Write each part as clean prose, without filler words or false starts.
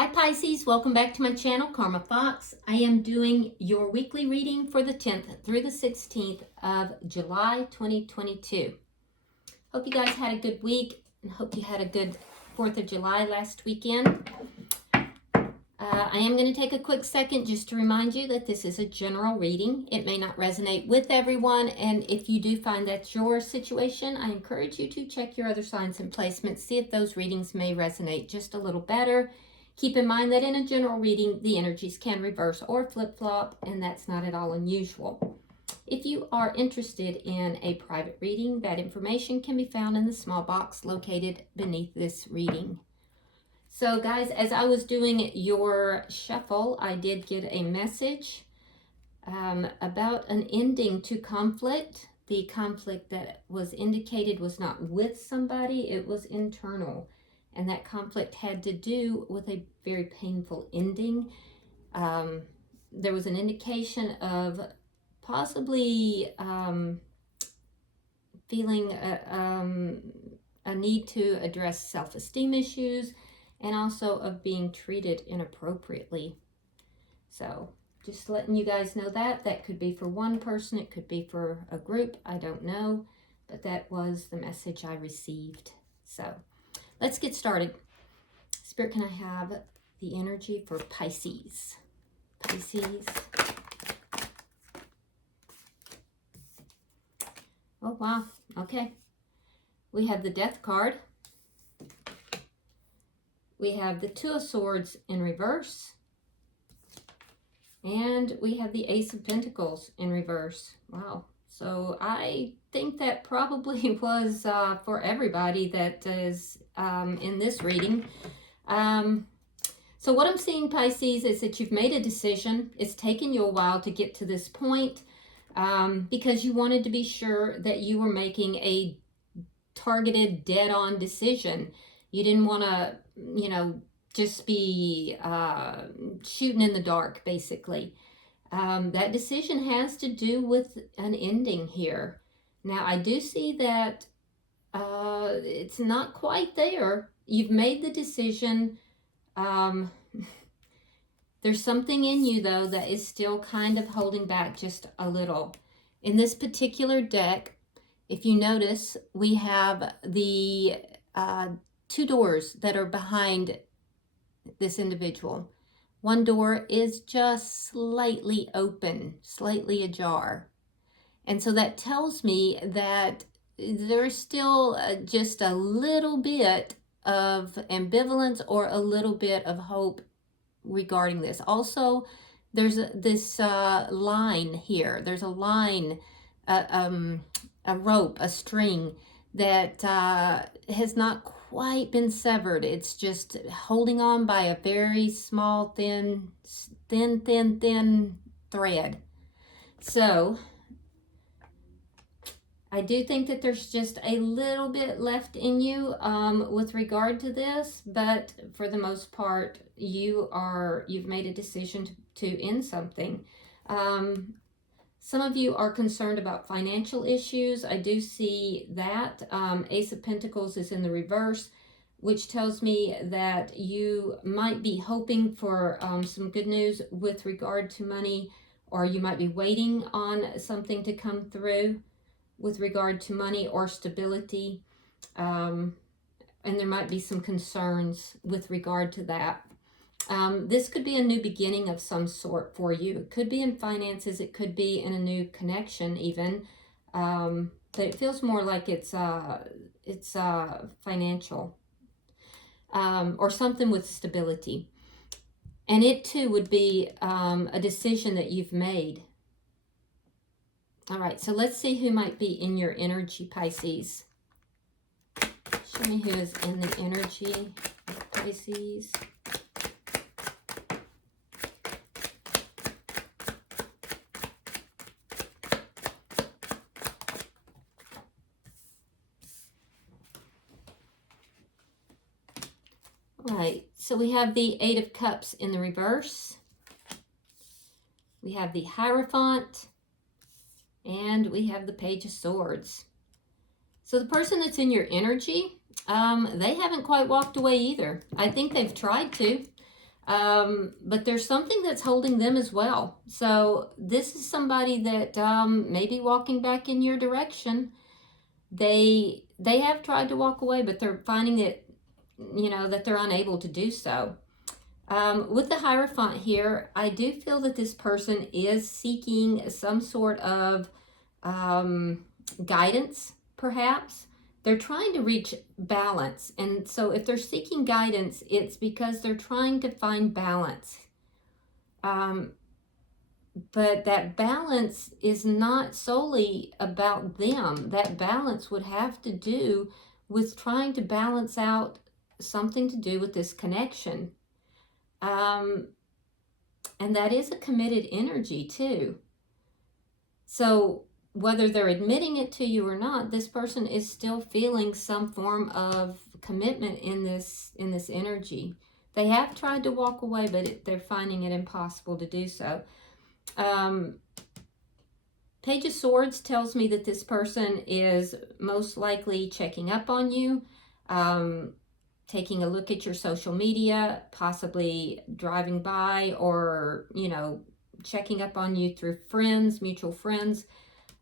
Hi Pisces, welcome back to my channel, Karma Fox. I am doing your weekly reading for the 10th through the 16th of July 2022. Hope you guys had a good week and hope you had a good 4th of July last weekend. I am going to take a quick second just to remind you that this is a general reading. It may not resonate with everyone, and if you do find that's your situation, I encourage you to check your other signs and placements, see if those readings may resonate just a little better. Keep in mind that in a general reading, the energies can reverse or flip-flop, and that's not at all unusual. If you are interested in a private reading, that information can be found in the small box located beneath this reading. So guys, as I was doing your shuffle, I did get a message about an ending to conflict. The conflict that was indicated was not with somebody, it was internal. And that conflict had to do with a very painful ending. There was an indication of possibly feeling a need to address self-esteem issues and also of being treated inappropriately. So just letting you guys know that. That could be for one person, it could be for a group, I don't know. But that was the message I received. So let's get started. Spirit, can I have the energy for Pisces? Pisces. Oh, wow. Okay. We have the Death card. We have the Two of Swords in reverse. And we have the Ace of Pentacles in reverse. Wow. So I think that probably was for everybody that is in this reading. So what I'm seeing, Pisces, is that you've made a decision. It's taken you a while to get to this point because you wanted to be sure that you were making a targeted, dead-on decision. You didn't want to, just be shooting in the dark, basically. That decision has to do with an ending here. Now, I do see that it's not quite there. You've made the decision. There's something in you, though, that is still kind of holding back just a little. In this particular deck, if you notice, we have the two doors that are behind this individual. One door is just slightly open, slightly ajar. And so that tells me that there's still just a little bit of ambivalence or a little bit of hope regarding this. Also, there's this line here. There's a line, a rope, a string that has not quite been severed. It's just holding on by a very small, thin thread. So I do think that there's just a little bit left in you with regard to this, but for the most part, you've made a decision to end something. Some of you are concerned about financial issues. I do see that. Ace of Pentacles is in the reverse, which tells me that you might be hoping for some good news with regard to money, or you might be waiting on something to come through with regard to money or stability. And there might be some concerns with regard to that. This could be a new beginning of some sort for you. It could be in finances. It could be in a new connection even. But it feels more like it's financial or something with stability. And it too would be a decision that you've made. All right, so let's see who might be in your energy, Pisces. Show me who is in the energy of Pisces. All right, so we have the Eight of Cups in the reverse. We have the Hierophant. And we have the Page of Swords. So the person that's in your energy, they haven't quite walked away either. I think they've tried to. But there's something that's holding them as well. So this is somebody that may be walking back in your direction. They have tried to walk away, but they're finding it, that they're unable to do so. With the Hierophant here, I do feel that this person is seeking some sort of guidance, perhaps. They're trying to reach balance. And so if they're seeking guidance, it's because they're trying to find balance. But that balance is not solely about them. That balance would have to do with trying to balance out something to do with this connection. And that is a committed energy too. So whether they're admitting it to you or not, this person is still feeling some form of commitment in this energy. They have tried to walk away, but they're finding it impossible to do so. Page of Swords tells me that this person is most likely checking up on you, taking a look at your social media, possibly driving by, or, checking up on you through friends, mutual friends.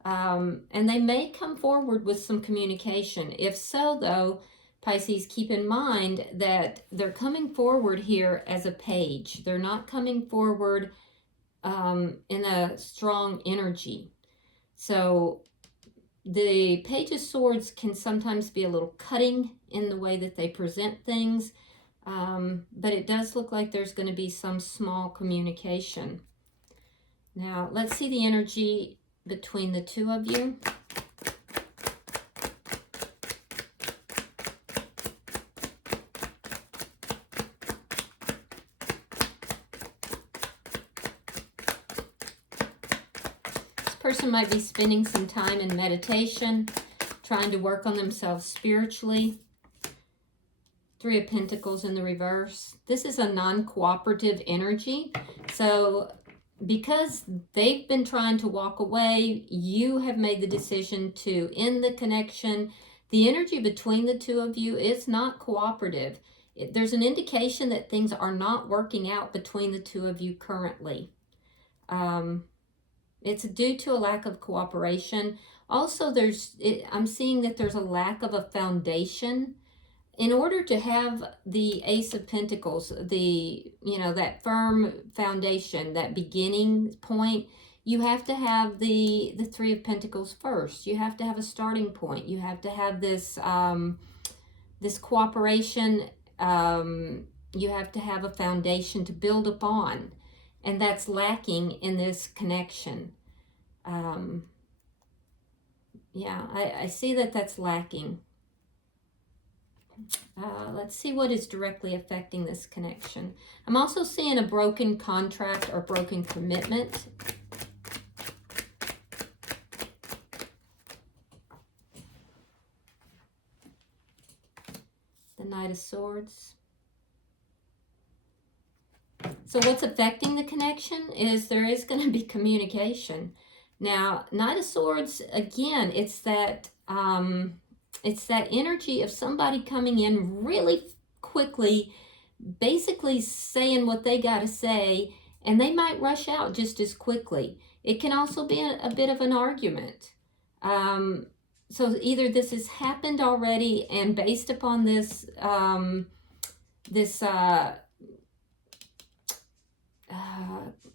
And they may come forward with some communication. If so, though, Pisces, keep in mind that they're coming forward here as a page. They're not coming forward in a strong energy. So the Page of Swords can sometimes be a little cutting in the way that they present things, but it does look like there's going to be some small communication. Now, let's see the energy between the two of you. Person might be spending some time in meditation, trying to work on themselves spiritually. Three of Pentacles in the reverse. This is a non-cooperative energy. So because they've been trying to walk away, you have made the decision to end the connection. The energy between the two of you is not cooperative. There's an indication that things are not working out between the two of you currently. It's due to a lack of cooperation. Also, I'm seeing that there's a lack of a foundation. In order to have the Ace of Pentacles, that firm foundation, that beginning point, you have to have the Three of Pentacles first. You have to have a starting point. You have to have this cooperation. You have to have a foundation to build upon. And that's lacking in this connection. I see that that's lacking. Let's see what is directly affecting this connection. I'm also seeing a broken contract or broken commitment. The Knight of Swords. So what's affecting the connection is there is going to be communication. Now, Knight of Swords, again, it's that energy of somebody coming in really quickly, basically saying what they got to say, and they might rush out just as quickly. It can also be a bit of an argument. So either this has happened already, and based upon this,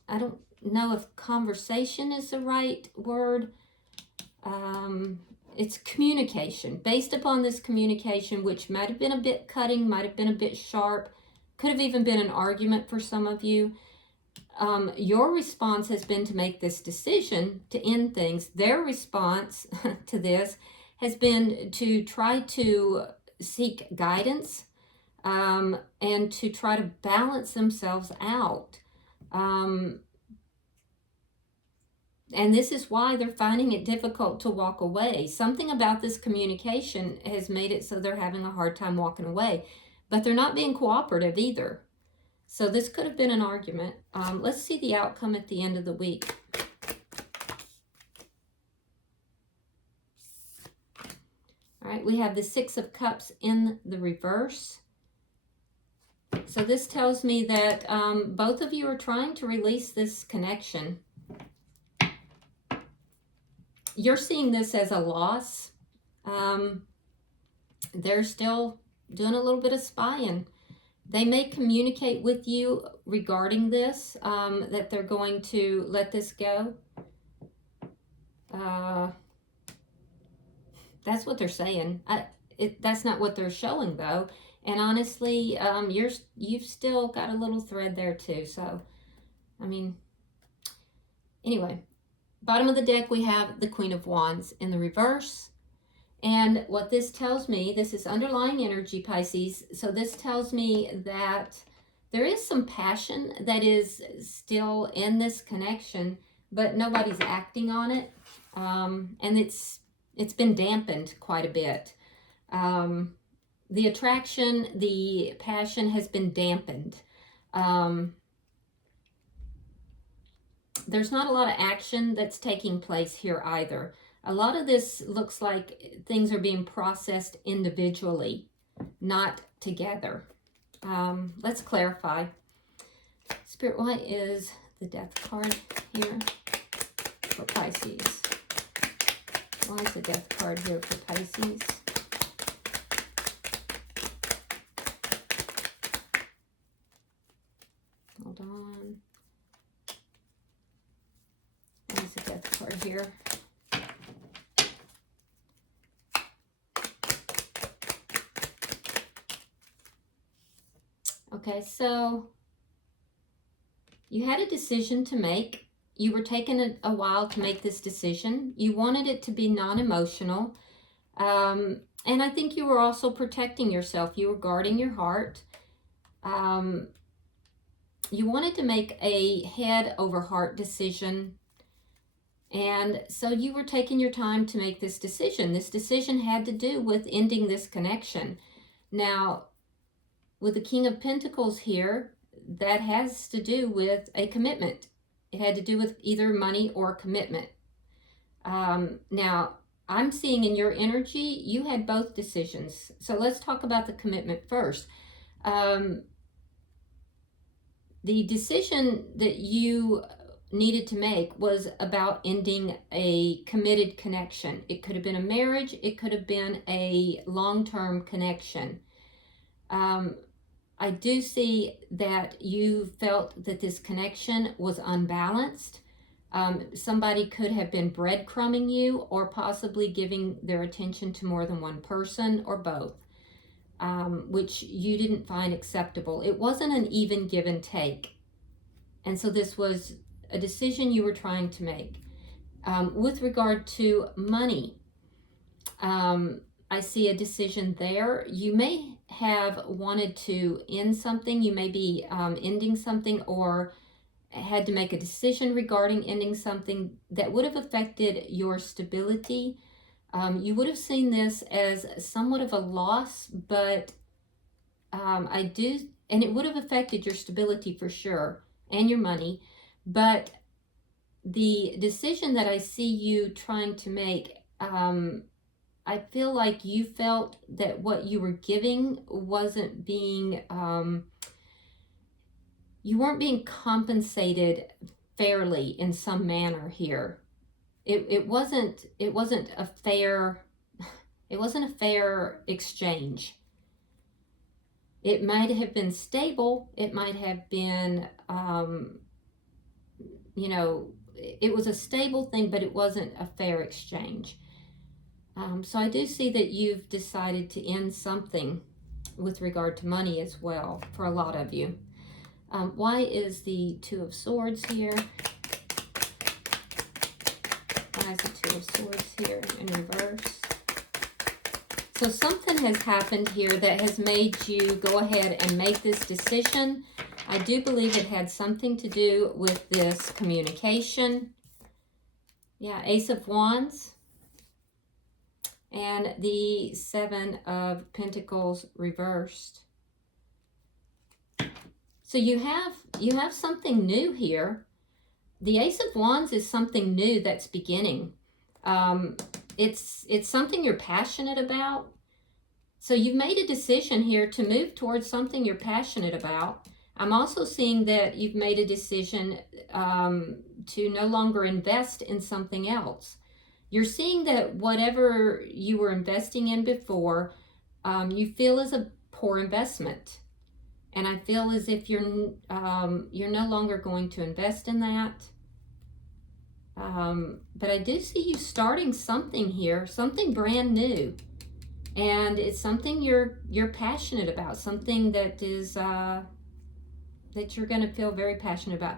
I don't know if conversation is the right word. It's communication. Based upon this communication, which might have been a bit cutting, might have been a bit sharp, could have even been an argument for some of you. Your response has been to make this decision to end things. Their response to this has been to try to seek guidance and to try to balance themselves out. And this is why they're finding it difficult to walk away. Something about this communication has made it so they're having a hard time walking away. But they're not being cooperative either. So this could have been an argument. Let's see the outcome at the end of the week. All right, we have the Six of Cups in the reverse. So this tells me that both of you are trying to release this connection. You're seeing this as a loss. They're still doing a little bit of spying. They may communicate with you regarding this, that they're going to let this go. That's what they're saying. That's not what they're showing, though. And honestly, you've still got a little thread there, too. So, I mean, anyway. Bottom of the deck, we have the Queen of Wands in the reverse. And what this tells me, this is underlying energy, Pisces. So this tells me that there is some passion that is still in this connection, but nobody's acting on it. And it's been dampened quite a bit. The attraction, the passion has been dampened. There's not a lot of action that's taking place here either. A lot of this looks like things are being processed individually, not together. Let's clarify. Spirit, why is the Death card here for Pisces? Why is the Death card here for Pisces? Hold on. Why is the Death card here? Okay, so you had a decision to make. You were taking a while to make this decision. You wanted it to be non-emotional. And I think you were also protecting yourself. You were guarding your heart. You wanted to make a head over heart decision. And so you were taking your time to make this decision. This decision had to do with ending this connection. Now, with the King of Pentacles here, that has to do with a commitment. It had to do with either money or commitment. Now, I'm seeing in your energy, you had both decisions. So let's talk about the commitment first. The decision that you needed to make was about ending a committed connection. It could have been a marriage. It could have been a long-term connection. I do see that you felt that this connection was unbalanced. Somebody could have been breadcrumbing you or possibly giving their attention to more than one person or both, which you didn't find acceptable. It wasn't an even give and take. And so this was a decision you were trying to make. With regard to money, I see a decision there. You may have wanted to end something. You may be ending something or had to make a decision regarding ending something that would have affected your stability. You would have seen this as somewhat of a loss, but and it would have affected your stability for sure and your money. But the decision that I see you trying to make, I feel like you felt that what you were giving wasn't being, you weren't being compensated fairly in some manner here. It wasn't a fair exchange. It might have been stable. It might have been, it was a stable thing, but it wasn't a fair exchange. So I do see that you've decided to end something with regard to money as well for a lot of you. Why is the Two of Swords here? Why is the Two of Swords here in reverse? So something has happened here that has made you go ahead and make this decision. I do believe it had something to do with this communication. Yeah, Ace of Wands. And the Seven of Pentacles reversed. So you have something new here. The Ace of Wands is something new that's beginning. It's something you're passionate about. So you've made a decision here to move towards something you're passionate about. I'm also seeing that you've made a decision to no longer invest in something else. You're seeing that whatever you were investing in before, you feel is a poor investment. And I feel as if you're no longer going to invest in that. But I do see you starting something here, something brand new. And it's something you're passionate about, something that is that you're going to feel very passionate about.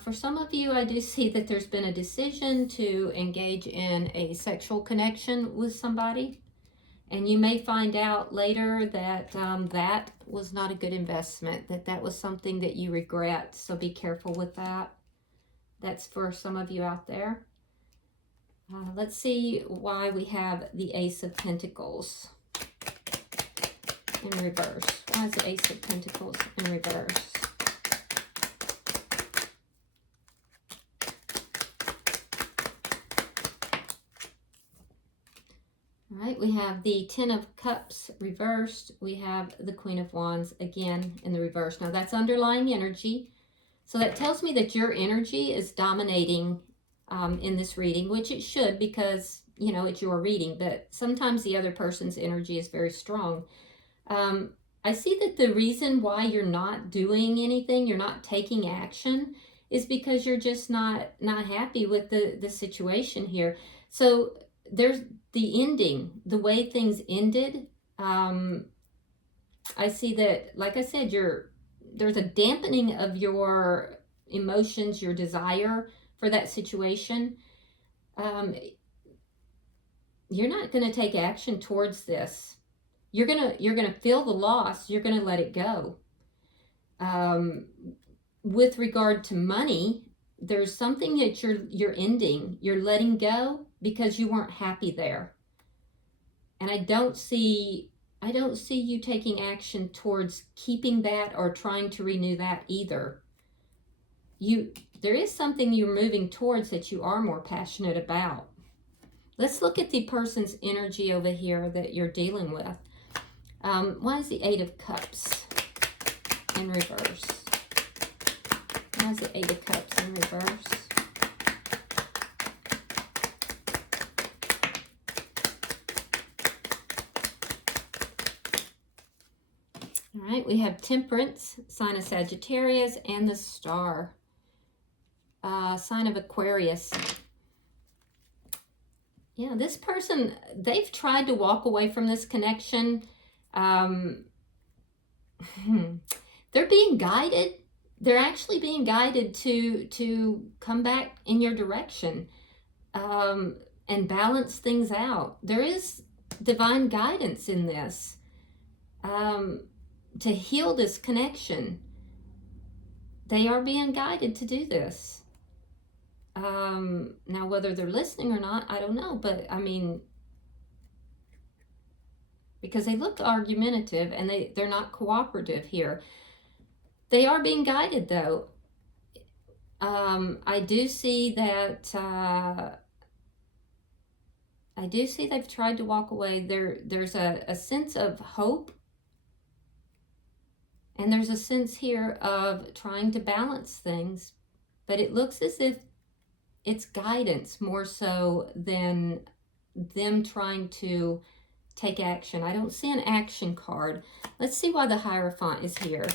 For some of you, I do see that there's been a decision to engage in a sexual connection with somebody. And you may find out later that that was not a good investment, that was something that you regret. So be careful with that. That's for some of you out there. Let's see why we have the Ace of Pentacles in reverse. Why is the Ace of Pentacles in reverse? All right, we have the Ten of Cups reversed. We have the Queen of Wands again in the reverse. Now that's underlying energy. So that tells me that your energy is dominating in this reading, which it should, because, you know, it's your reading. But sometimes the other person's energy is very strong. I see that the reason why you're not doing anything, you're not taking action, is because you're just not happy with the situation here. So there's the ending, the way things ended. I see that, like I said, there's a dampening of your emotions, your desire for that situation. You're not going to take action towards this. You're gonna feel the loss. You're gonna let it go. With regard to money, there's something that you're ending. You're letting go because you weren't happy there. And I don't see you taking action towards keeping that or trying to renew that either. There is something you're moving towards that you are more passionate about. Let's look at the person's energy over here that you're dealing with. Why is the Eight of Cups in reverse? Why is the Eight of Cups in reverse? All right, we have Temperance, sign of Sagittarius, and the Star, sign of Aquarius. Yeah, this person, they've tried to walk away from this connection. They're being guided. They're actually being guided to come back in your direction and balance things out. There is divine guidance in this. To heal this connection. They are being guided to do this. Now, whether they're listening or not, I don't know. But, I mean, because they look argumentative and they're not cooperative here. They are being guided, though. I do see that... I do see they've tried to walk away. There's a sense of hope. And there's a sense here of trying to balance things, but it looks as if it's guidance more so than them trying to take action. I don't see an action card. Let's see why the Hierophant is here.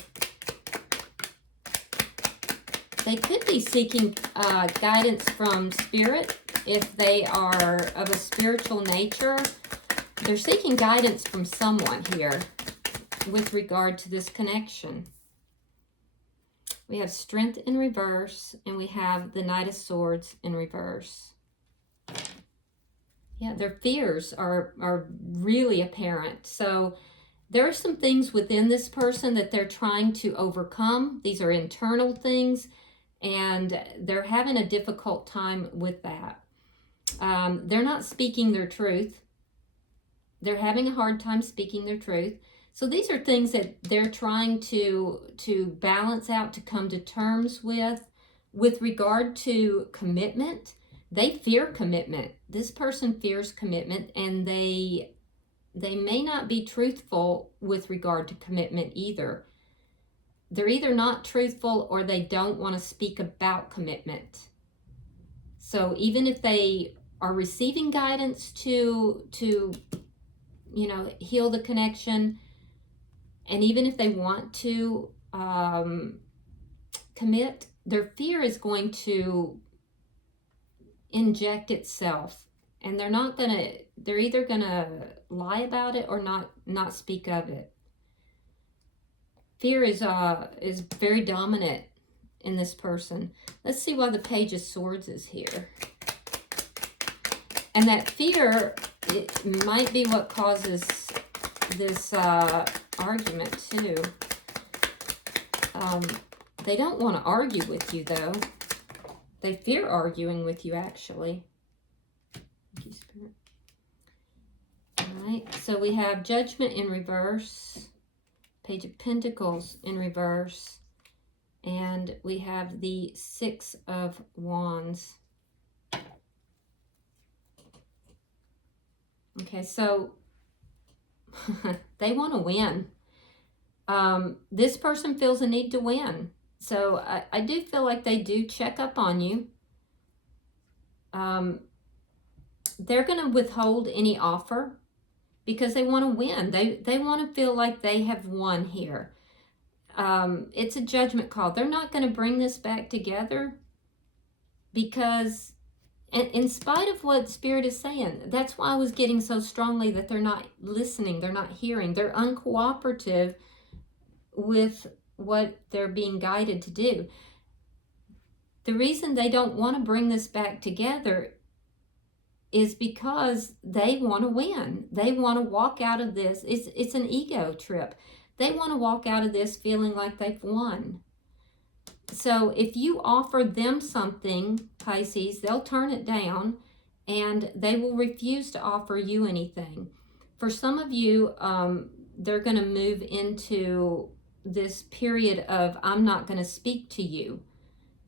They could be seeking guidance from Spirit if they are of a spiritual nature. They're seeking guidance from someone here with regard to this connection. We have Strength in reverse, and we have the Knight of Swords in reverse. Yeah, their fears are really apparent. So there are some things within this person that they're trying to overcome. These are internal things, and they're having a difficult time with that. They're not speaking their truth. They're having a hard time speaking their truth. So these are things that they're trying to balance out, to come to terms with regard to commitment. They fear commitment. This person fears commitment, and they they may not be truthful with regard to commitment either. They're either not truthful or they don't want to speak about commitment. So even if they are receiving guidance to heal the connection, and even if they want to commit, their fear is going to inject itself, and they're either gonna lie about it or not speak of it. Fear is very dominant in this person. Let's see why the Page of Swords is here. And that fear, it might be what causes this argument too. They don't want to argue with you though. They fear arguing with you actually. Thank you, Spirit. All right, so we have Judgment in reverse, Page of Pentacles in reverse, and we have the Six of Wands. Okay, so they want to win. This person feels a need to win. So I do feel like they do check up on you. They're going to withhold any offer because they want to win. They want to feel like they have won here. It's a judgment call. They're not going to bring this back together because in spite of what Spirit is saying, that's why I was getting so strongly that they're not listening, they're not hearing, they're uncooperative with what they're being guided to do. The reason they don't want to bring this back together is because they want to win. They want to walk out of this. It's an ego trip. They want to walk out of this feeling like they've won. So if you offer them something, Pisces, they'll turn it down and they will refuse to offer you anything. For some of you, they're going to move into this period of, I'm not going to speak to you,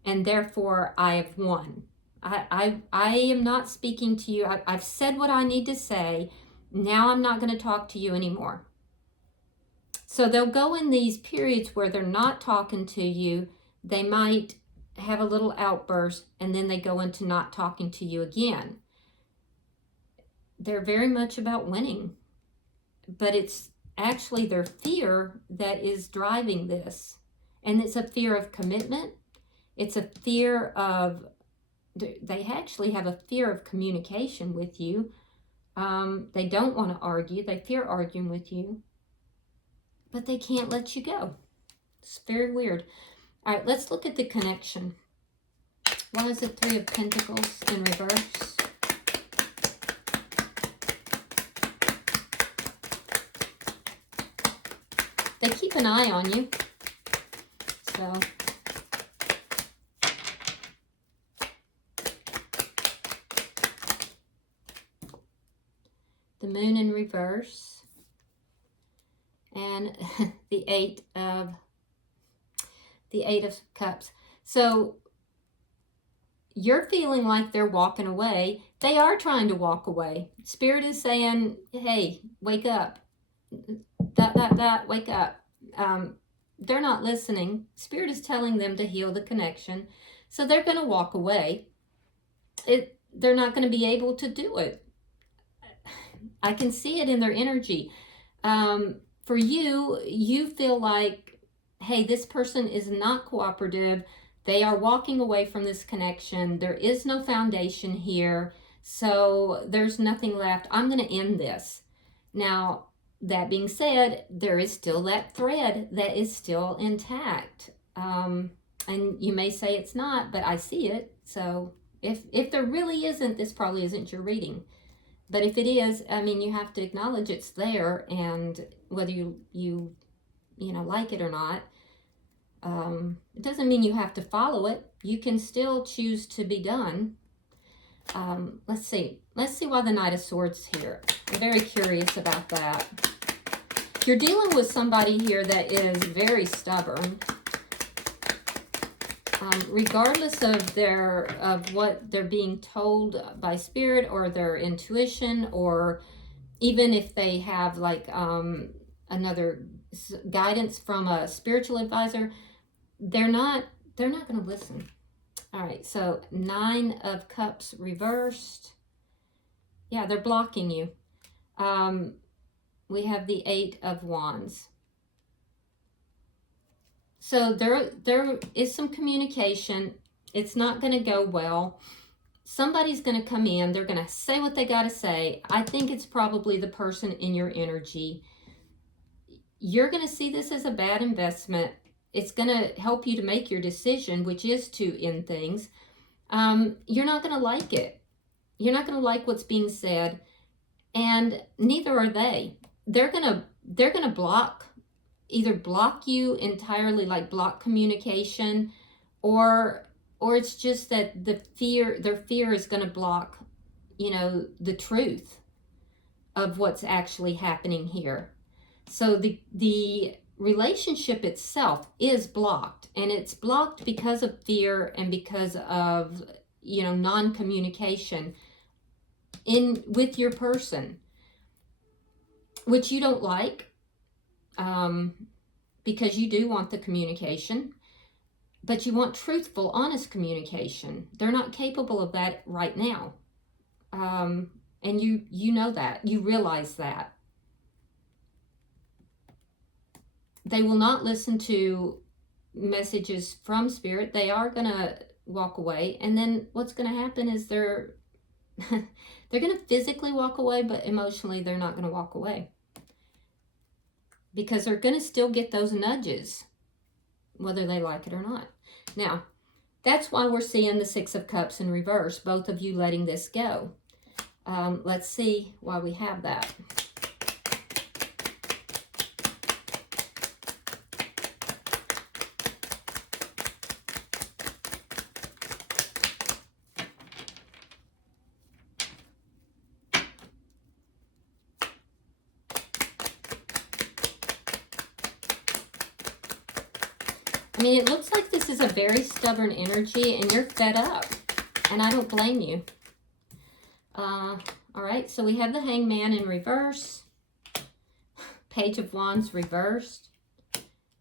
and therefore I have won. I am not speaking to you. I've said what I need to say. Now I'm not going to talk to you anymore. So they'll go in these periods where they're not talking to you. They might have a little outburst, and then they go into not talking to you again. They're very much about winning, but it's actually their fear that is driving this. And it's a fear of commitment. It's a fear of, they actually have a fear of communication with you. They don't want to argue. They fear arguing with you, but they can't let you go. It's very weird. All right, let's look at the connection. Why is it Three of Pentacles in reverse? They keep an eye on you. So the Moon in reverse and the Eight of Cups. So you're feeling like they're walking away. They are trying to walk away. Spirit is saying, hey, wake up. Wake up. They're not listening. Spirit is telling them to heal the connection. So they're going to walk away. They're not going to be able to do it. I can see it in their energy. For you, you feel like, hey, this person is not cooperative. They are walking away from this connection. There is no foundation here. So there's nothing left. I'm going to end this. Now, that being said, there is still that thread that is still intact. And you may say it's not, but I see it. So if there really isn't, this probably isn't your reading. But if it is, I mean, you have to acknowledge it's there, and whether you like it or not, it doesn't mean you have to follow it. You can still choose to be done. Let's see why the Knight of Swords here. I'm very curious about that. You're dealing with somebody here that is very stubborn. Regardless of what they're being told by Spirit or their intuition or even if they have like another guidance from a spiritual advisor, they're not going to listen. All right, so 9 of Cups reversed. Yeah, they're blocking you. We have the 8 of Wands. So there is some communication. It's not going to go well. Somebody's going to come in. They're going to say what they got to say. I think it's probably the person in your energy. You're going to see this as a bad investment. It's going to help you to make your decision, which is to end things. You're not going to like it. You're not going to like what's being said, and neither are they. They're going to block you entirely, like block communication, or it's just that their fear is going to block, the truth of what's actually happening here. So the relationship itself is blocked, and it's blocked because of fear and because of, non-communication with your person, which you don't like, because you do want the communication, but you want truthful, honest communication. They're not capable of that right now. And you know that. You realize that. They will not listen to messages from Spirit. They are going to walk away. And then what's going to happen is they're going to physically walk away, but emotionally they're not going to walk away. Because they're going to still get those nudges, whether they like it or not. Now, that's why we're seeing the 6 of Cups in reverse, both of you letting this go. Let's see why we have that. I mean, it looks like this is a very stubborn energy and you're fed up, and I don't blame you. All right, so we have the Hangman in reverse, Page of Wands reversed,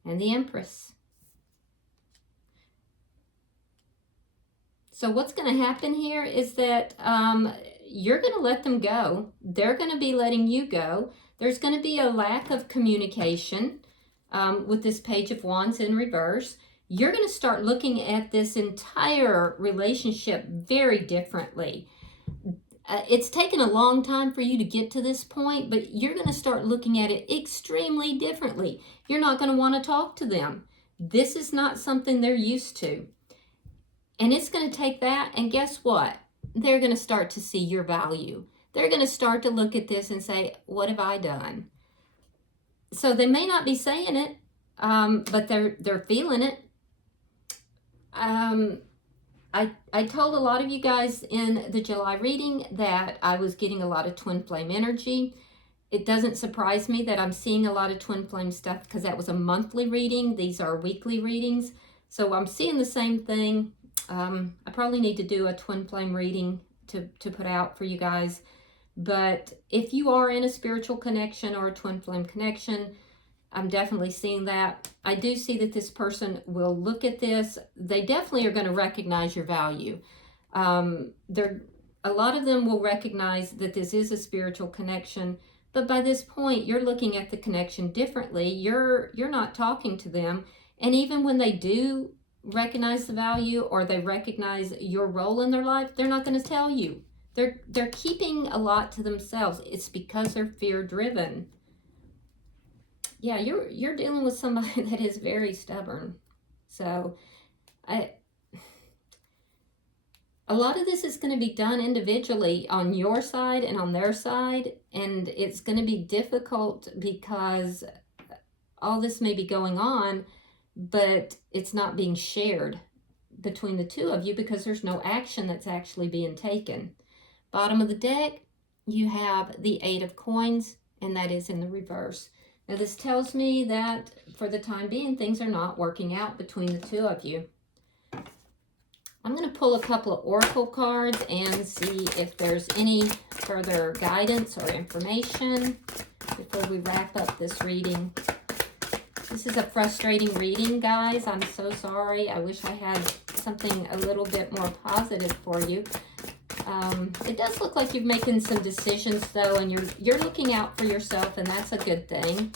and the Empress. So what's going to happen here is that you're going to let them go. They're going to be letting you go. There's going to be a lack of communication. With this Page of Wands in reverse, you're going to start looking at this entire relationship very differently. It's taken a long time for you to get to this point, but you're going to start looking at it extremely differently. You're not going to want to talk to them. This is not something they're used to. And it's going to take that, and guess what? They're going to start to see your value. They're going to start to look at this and say, what have I done? So they may not be saying it, but they're feeling it. I told a lot of you guys in the July reading that I was getting a lot of twin flame energy. It doesn't surprise me that I'm seeing a lot of twin flame stuff because that was a monthly reading. These are weekly readings. So I'm seeing the same thing. I probably need to do a twin flame reading to put out for you guys. But if you are in a spiritual connection or a twin flame connection, I'm definitely seeing that. I do see that this person will look at this. They definitely are going to recognize your value. A lot of them will recognize that this is a spiritual connection, but by this point, you're looking at the connection differently. You're not talking to them. And even when they do recognize the value or they recognize your role in their life, they're not going to tell you. They're keeping a lot to themselves. It's because they're fear-driven. Yeah, you're dealing with somebody that is very stubborn. So a lot of this is going to be done individually on your side and on their side, and it's going to be difficult because all this may be going on, but it's not being shared between the two of you because there's no action that's actually being taken. Bottom of the deck, you have the 8 of Coins, and that is in the reverse. Now, this tells me that for the time being, things are not working out between the two of you. I'm going to pull a couple of oracle cards and see if there's any further guidance or information before we wrap up this reading. This is a frustrating reading, guys. I'm so sorry. I wish I had something a little bit more positive for you. It does look like you're making some decisions, though, and you're looking out for yourself, and that's a good thing.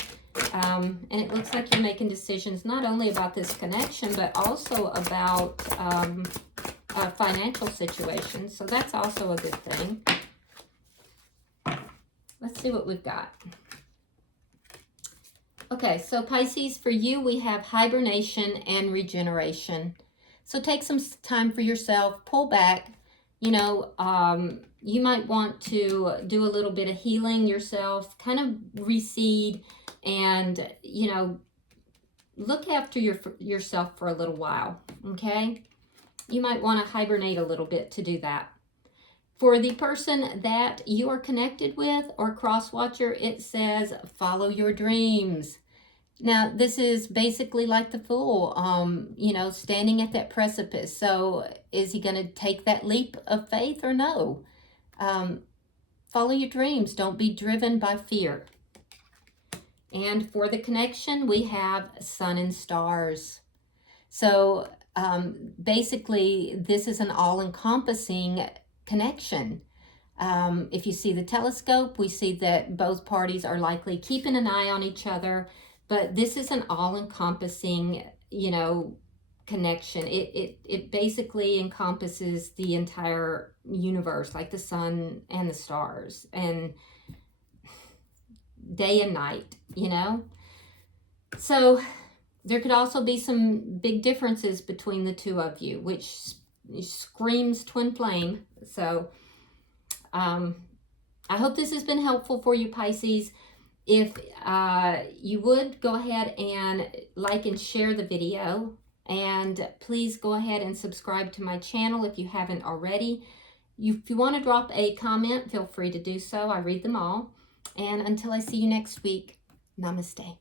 And it looks like you're making decisions not only about this connection, but also about financial situations. So that's also a good thing. Let's see what we've got. Okay, so Pisces, for you, we have hibernation and regeneration. So take some time for yourself, pull back. You know, you might want to do a little bit of healing yourself, kind of reseed, and, you know, look after yourself for a little while, okay? You might want to hibernate a little bit to do that. For the person that you are connected with or cross-watcher, it says, follow your dreams. Now, this is basically like the Fool, you know, standing at that precipice. So is he going to take that leap of faith or no? Follow your dreams. Don't be driven by fear. And for the connection, we have sun and stars. So basically, this is an all-encompassing connection. If you see the telescope, we see that both parties are likely keeping an eye on each other. But this is an all-encompassing, you know, connection. It basically encompasses the entire universe, like the sun and the stars, and day and night, you know. So there could also be some big differences between the two of you, which screams twin flame. So I hope this has been helpful for you, Pisces. If you would, go ahead and like and share the video. And please go ahead and subscribe to my channel if you haven't already. If you want to drop a comment, feel free to do so. I read them all. And until I see you next week, namaste.